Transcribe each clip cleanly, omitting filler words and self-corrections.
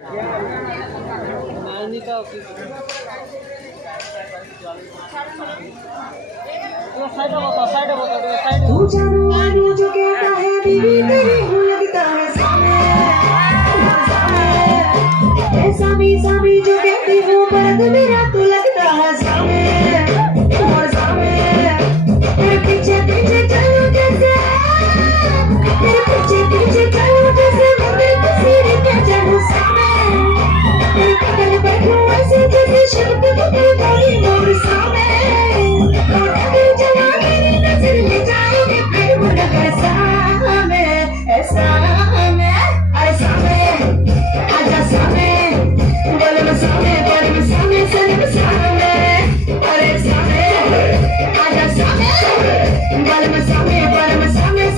नानी का साइड तू जानू आनी जो कहता है बीवी तेरी हूँ लगता है सामे सामी सामी जो कहती हूँ मर्द मेरा तू लगता है सामे तेरे पीछे पीछे चलूं जैसे तेरे पीछे पीछे चलूं जैसे मैं किसी ने क्या जानूं सामे तेरे कदम बैठूं ऐसे जैसे शब्द बदल गई मोर सामे और अगर जला मेरी नजर में जाएंगे फिर वो लगा सामे ऐसा में ऐसा में आजा सामे बोले मैं सामे सनम सामे अरे सामे आजा सामे बोले मैं सामे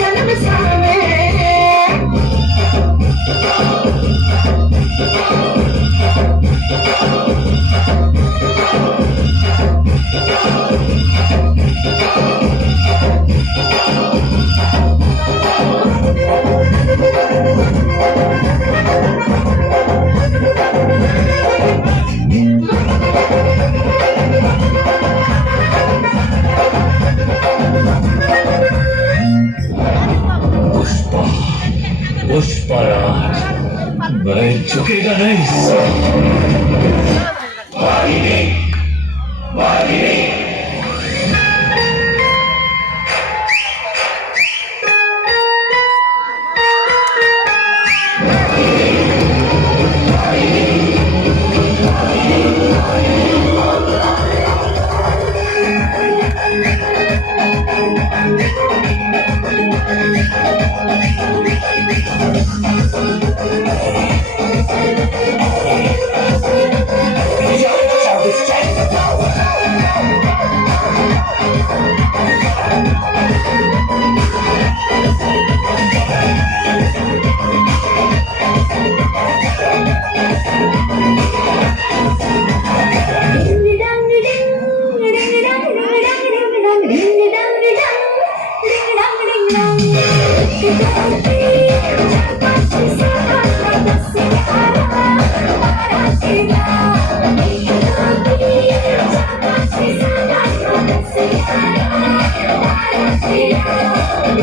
सनम सामे पुष्पा पुष्पराज मैं झुकेगा नहीं वाहिनी वाहिनी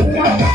Yeah.